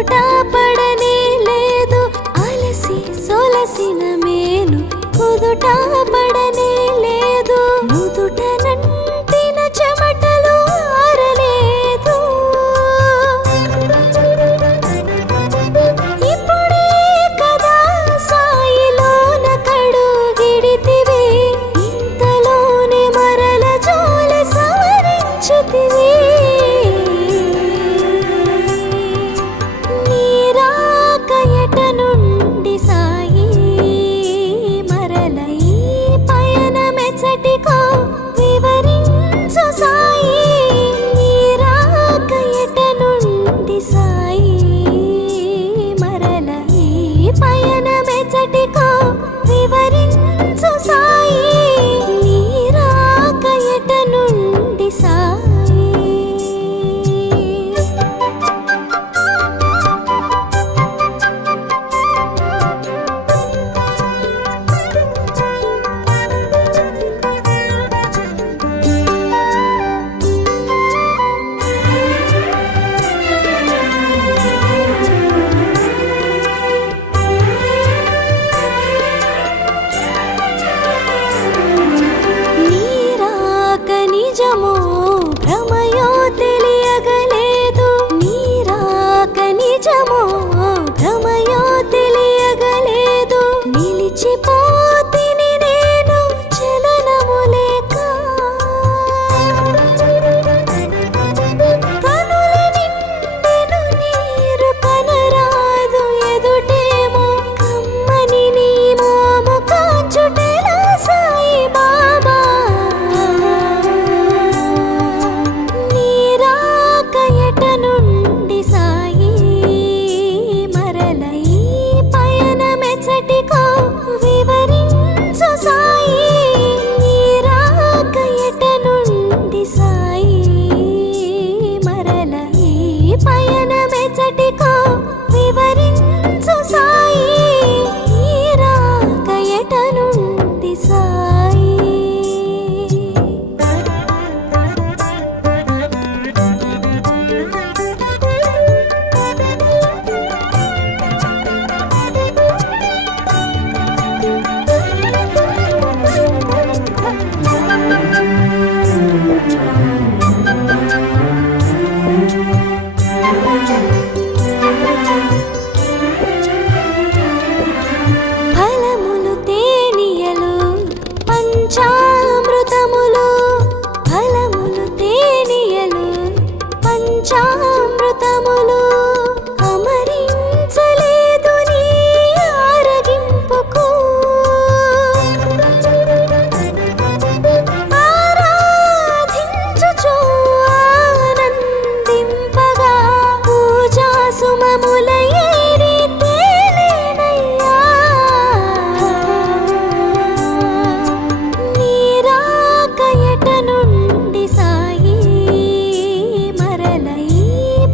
కుదుట పడనే లేదు అలసి సొలసిన మేను కుదుట పడనే లేదు నుదుట నంటిన చెమటలు ఆరలేదు ఇప్పుడే కదా సాయిలోన కడుగిడితివి ఇంతలోనే మరల జోలి సవరించితివి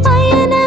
పయన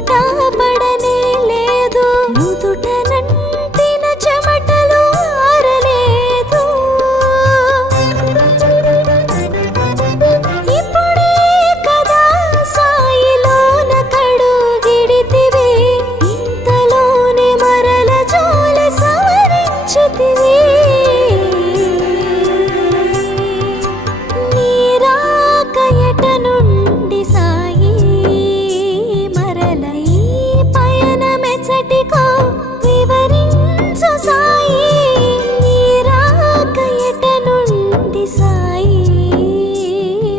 చోట పడనే లేదు, నుదుట నంటిన చెమటలు ఆరలేదు. ఇప్పుడే కదా సాయిలోన కడుగిడితివి, ఇంతలోనే మరల జోలె సవరించితివి. నీరాక ఎట నుండి సాయి, మరల ఈ పయనమెచ్చటికో వివరించు సాయి. నీరాక ఎట నుండి సాయి,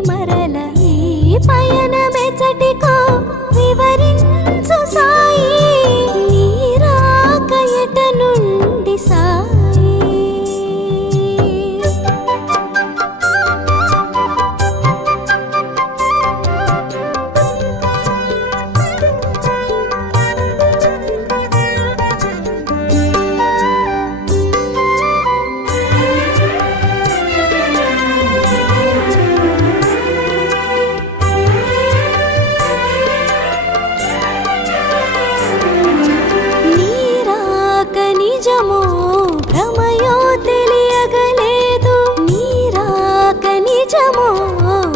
మరల ఈ పయనమెచ్చటికో వివరించు సాయి. నీరాక ఎట నుండి సాయి. నీరాక నిజమో భ్రమయో తెలియగలేదు, నీరాక నిజమో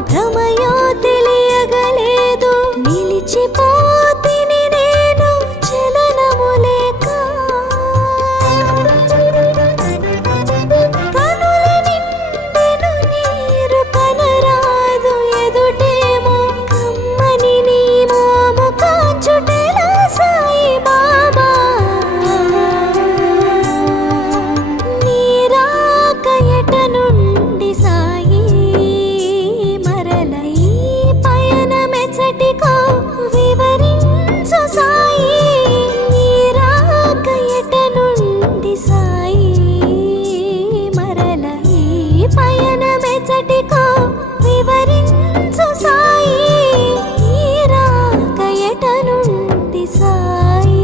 భ్రమయో తెలియగలేదు. నిలిచిపోతిని నేను చలనము లేక, కనుల నిండెను నీరు కనరాదు ఎదుటేమో, కమ్మని నీ మోము కాచుటెలా సాయి బాబా. నీరాక ఎట నుండి సాయి, మరల ఈ పయనమెచ్చటికో వివరించు సాయి. నీరాక ఎట నుండి సాయి, మరల ఈ పయనమెచ్చటికో వివరించు సాయి. నీరాక ఎట నుండి సాయి.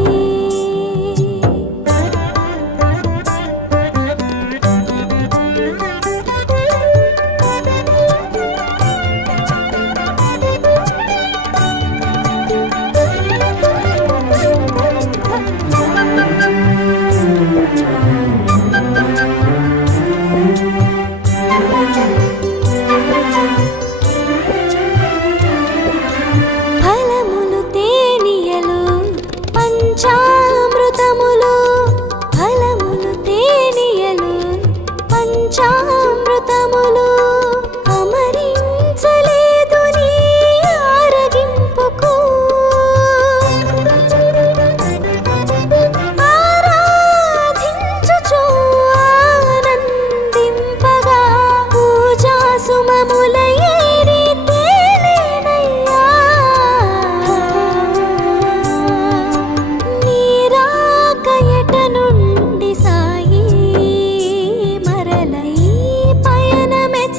ఫలములు తేనియలు పంచామృతములు, ఫలములు తేనియలు పంచామృతములు. అమరించలేదు నీ ఆరగింపుకు, ఆరాధించుచు ఆనందింపగా పూజా సుమముల ఏరి తేలేనయ్యా. నీరాక ఎట నుండి సాయి, మరల ఈ పయనమెచ్చటికో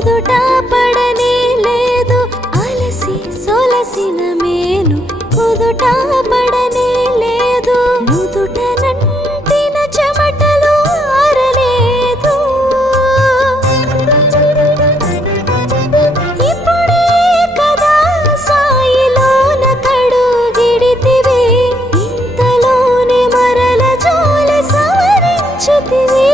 కుదుట పడనే లేదు అలసి సొలసిన మేను కుదుట పడనే లేదు నుదుట నంటిన చెమటలు ఆరలేదు ఇప్పుడే కదా సాయిలోన కడుగిడితివి ఇంతలోనే మరల జోల సవరించితివి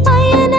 పయన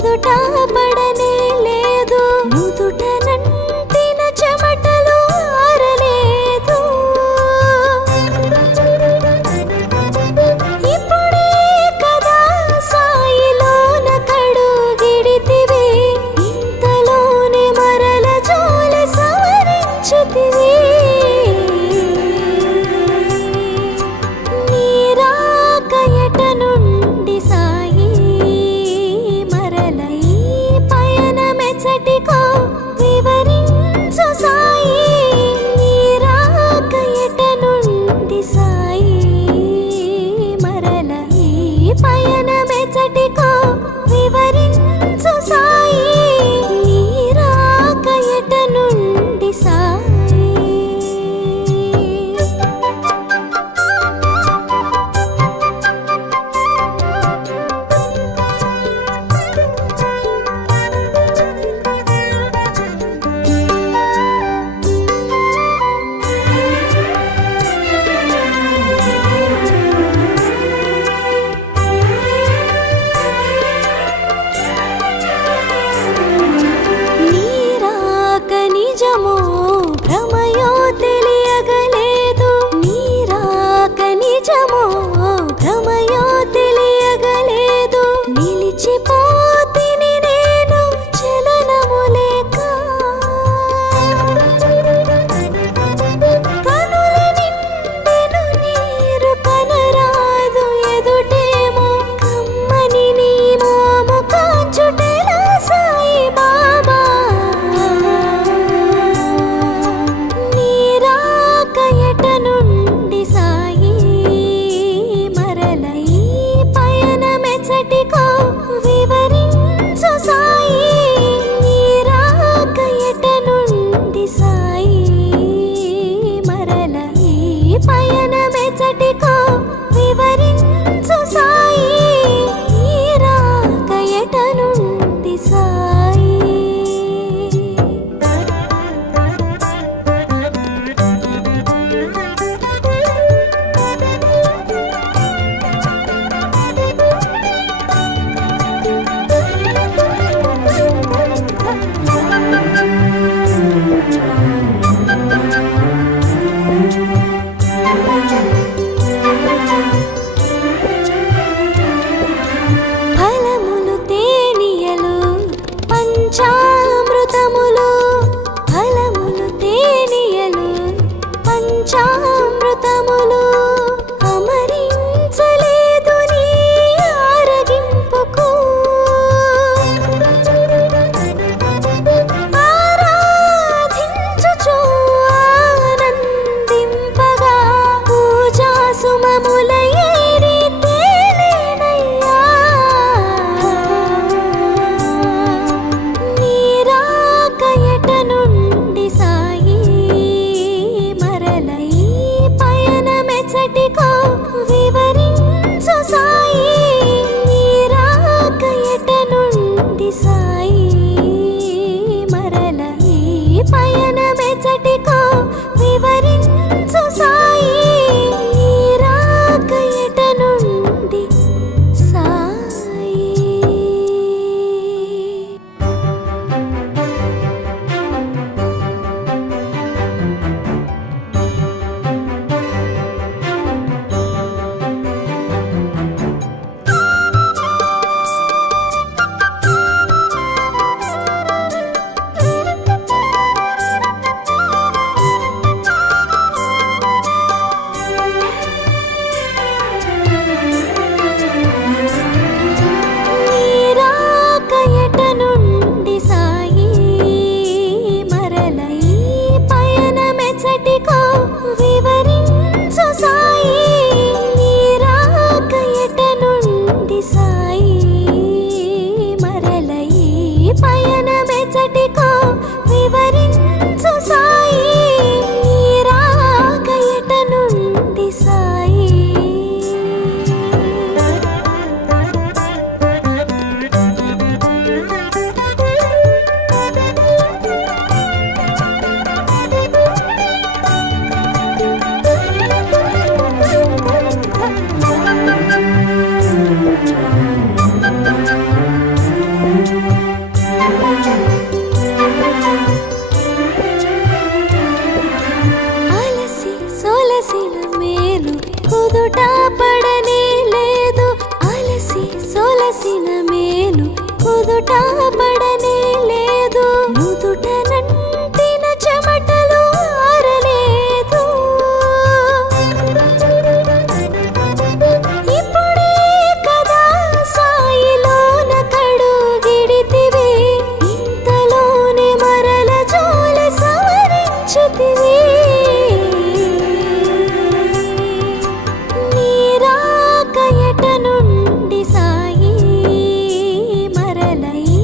నుదుట పడనే లేదు, నుదుట నంటిన చెమటలు ఆరలేదు. ఇప్పుడే కదా సాయిలోన కడుగిడితివి, ఇంతలోనే మరల జోలి సవరించితివి. వివరించు సాయి, నీ రాక ఎట నుండి సాయి, మరల ఈ పయనమెచ్చటికో. వివరించు సాయి, నీ రాక ఎట నుండి సాయి. నిజమో భ్రమయో తెలియగలేదు, నీరాక నిజమో భ్రమయో తెలియగలేదు. నిలిచిపోతిని నేను చలనము లేక, కనుల నిండెను నీరు కనరాదు ఎదుటేమో, కమ్మని నీ మోము కాచుటెలా సాయి బాబా. వివరించు సాయి, నీ రాక ఎట నుండి సాయి, మరల ఈ పయనమెచ్చటికో. వివరించు సాయి, నీ రాక ఎట నుండి సాయి. ఫలములు తేనియలు పంచామృతములు, ఫలములు తేనియలు పంచామృతములు, అమరించలేదు నీ ఆరగింపుకు. ఆరాధించుచు ఆనందింపగా పూజా సుమముల ఏరి తేలేనయ్యా. నీ రాక ఎట నుండి సాయి, మరల ఈ పయనమెచ్చటికో. సొలసిన మేలు కుదుట పడనే లేదు. అలసి సొలసిన మేలు కుదుట పడనే లేదు. నుదుట నంటిన చెమటలు ఆరలేదు. ఇప్పుడే కదా సాయిలోన కడుగిడితివి, ఇంతలోనే మరల జోలి సవరించితివి. నీ రాక ఎట నుండి సాయి, మరల ఈ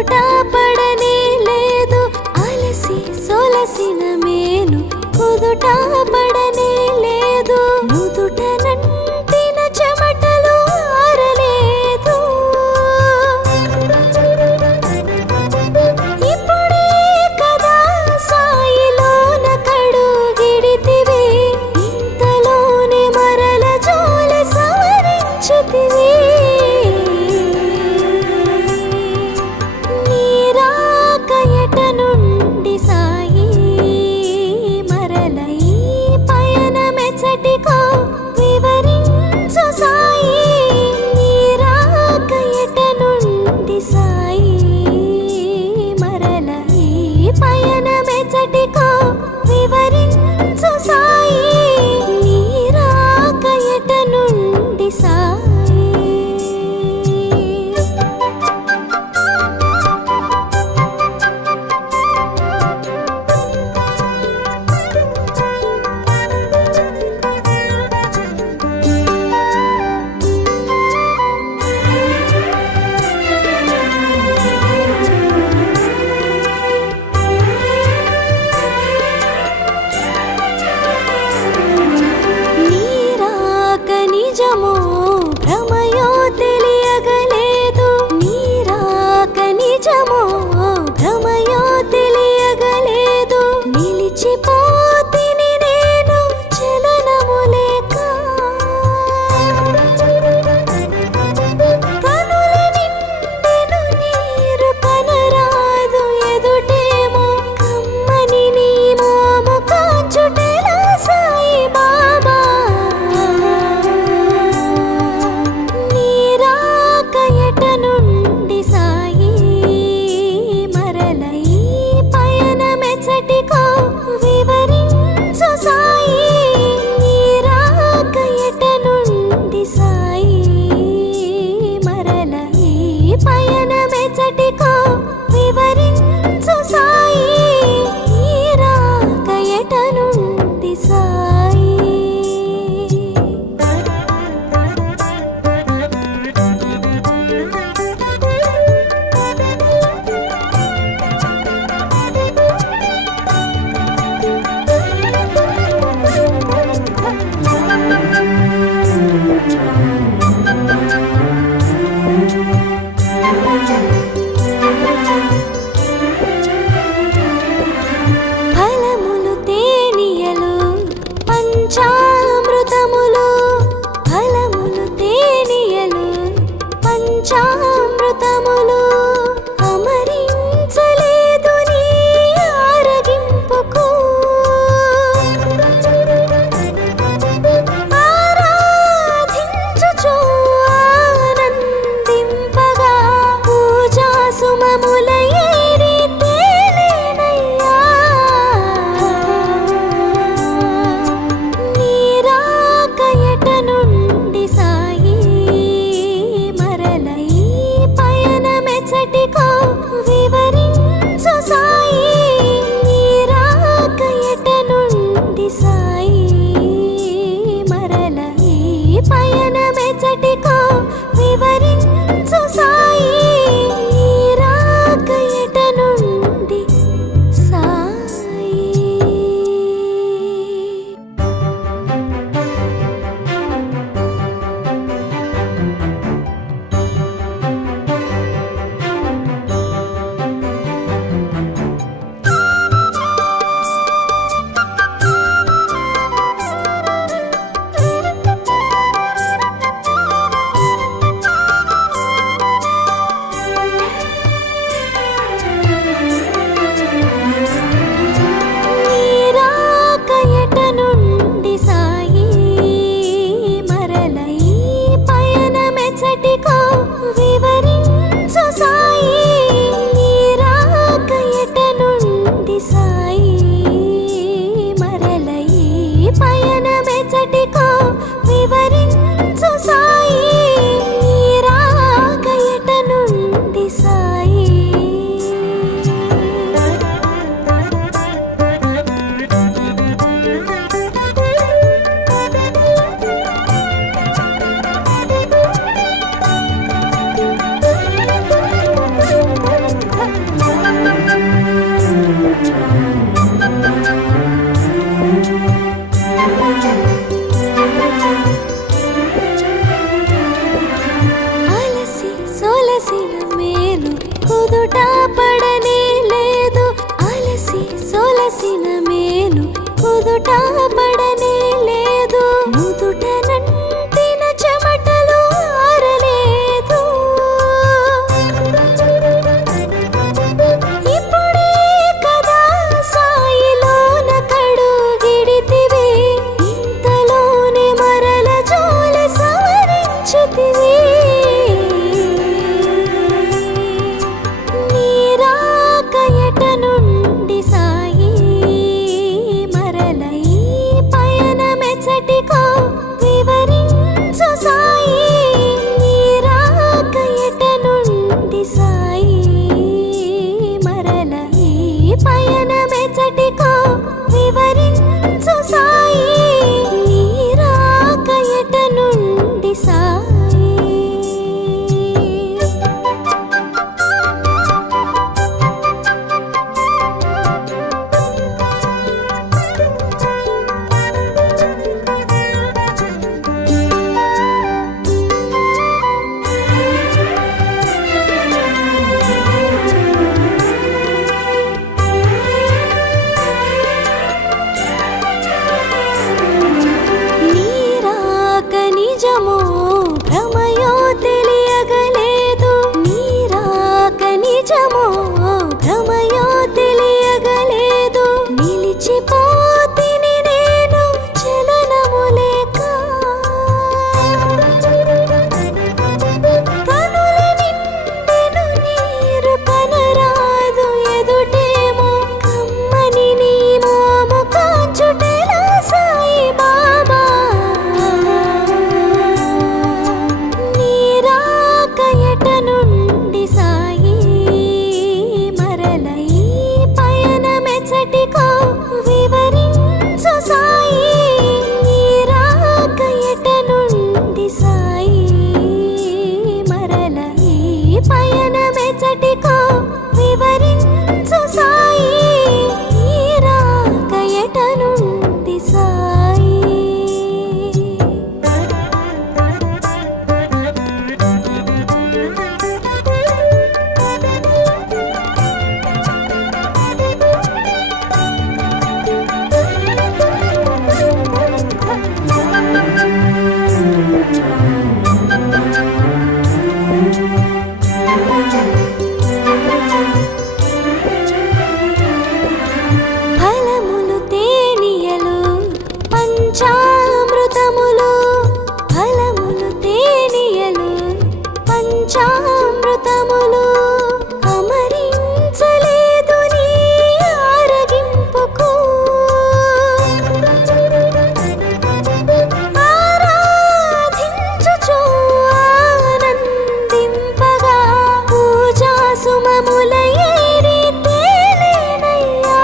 కుదుట పడనే లేదు అలసి సొలసిన మేను కుదుట పడనే లేదు నుదుట నంటిన చెమటలు ఆరలేదు ఇప్పుడే కదా సాయిలోన కడుగిడితివి ఇంతలోనే మరల జోలి సవరించితివి నీరాక ఎట నుండి సాయి మరల ఈ కుదుట పడనే లేదు అలసి సొలసిన మేను కుదుట పడనే లేదు నుదుట నంటిన చెమటలు ఆరలేదు ఇప్పుడే కదా సాయిలోన కడుగిడితివి ఇంతలోనే మరల జోలె సవరించితివి నీరాకయట నుండి సాయి మరల ఈ పయనమెచ్చటికో వివరించు సాయి నీరాకయట నుండి సాయి మరల ఈ పయనమెచ్చటికో వివరించు సాయి నీరాకయట నుండి సాయి నీరాక నిజమో భ్రమయో తెలియగలేదు నీరాక నిజమో భ్రమయో తెలియగలేదు నిలిచిపోతిని నేను చలనము లేక కనుల నిండెను నీరు కనరాదు ఎదుటేమో కమ్మని నీ మోము కాచుటెలా సాయి బాబా నీరాకయట నుండి సాయి మరల ఈ పయనమెచ్చటికో వివరించు సాయి నీరాకయట నుండి సాయి మరల ఈ పయనమెచ్చటికో వివరించు సాయి నీరాకయట నుండి సాయి ఫలములు తేనియలు పంచామృతములు ఫలములు తేనియలు పంచామృతములు అమరించలేదు నీ ఆరగింపుకు ఆరాధించుచు ఆనందింపగా పూజా సుమముల ఏరి తేలేనయ్యా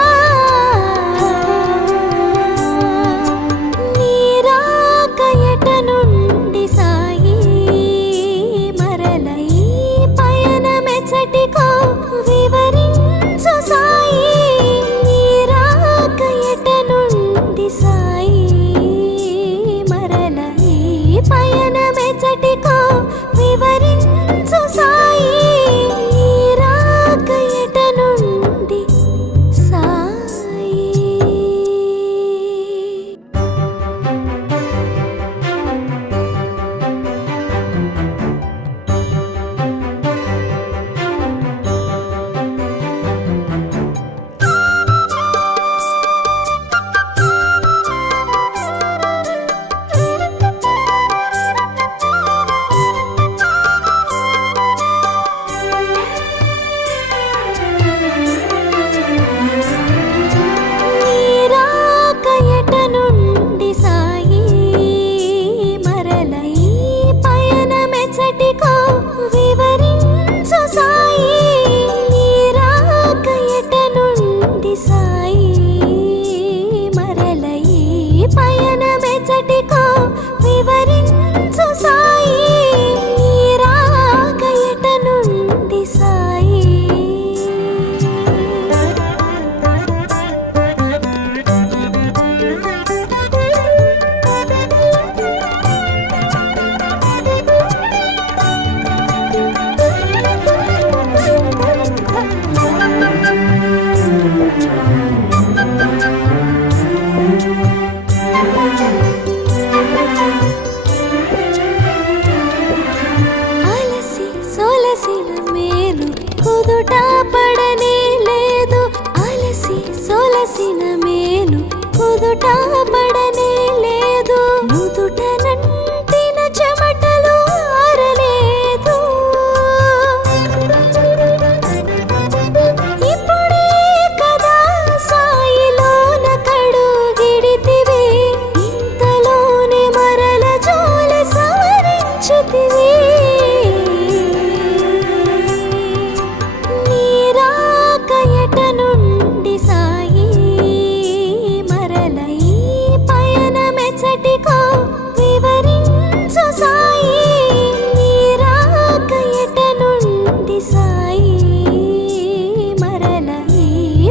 నీరాకయట నుండి సాయి మరల ఈ పయనమెచ్చటికో వివరించు సాయి నీరాకయట నుండి సాయి మరల ఈ పయనమెచ్చటికో వివరించు సాయి నీరాక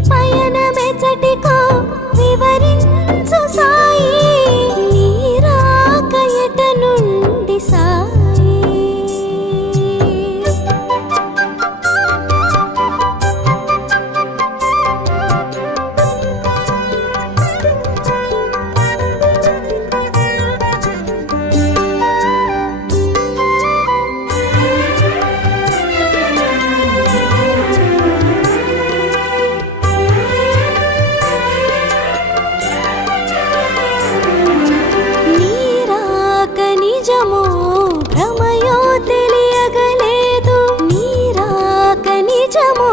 పయనమెచ్చటికో వివరించు సాయి నీ రాక ఎట నుండి సాయి నీ రాక నిజమో భ్రమయో తెలియగలేదు నీ రాక నిజమో